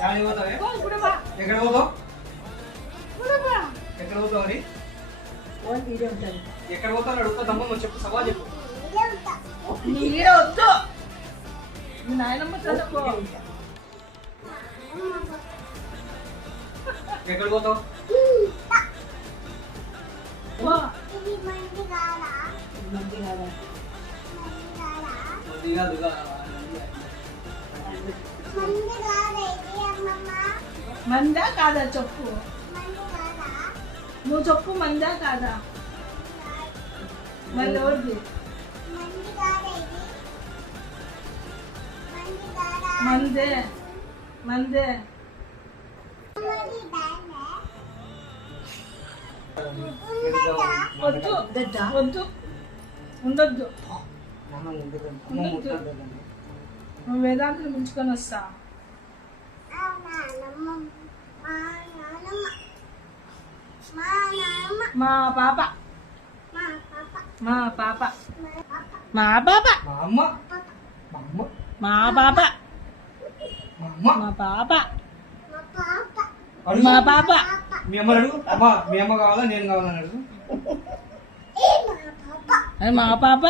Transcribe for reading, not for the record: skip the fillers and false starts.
యాడికి పోతావే? ఎక్కడ పోతావు? ఎక్కడ పోతావు అని ఎక్కడ పోతావు అడుగుతా తమ్ముడు చెప్పు సవాల్ చెప్పు. నీడ వద్దు నాయనమ్మ చదువుకో. ఎక్కడ పోతావు? మందా కాదా చెప్పు, నువ్వు చెప్పు మందా కాదా? మళ్ళీ ఎవరిది? మందే మందే. వద్దు వద్దు ఉండొద్దు. నువ్వు వేదాంతులు ముంచుకొని వస్తా. మా పాప మా పాప మా పాప మా అమ్మ మా అమ్మ మా పాప మా అమ్మ మా పాప అడుగు. మా పాప. మీ అమ్మ అడుగు. అమ్మా మీ అమ్మ కావాలా నేను కావాలని అడుగు. అది మా పాప.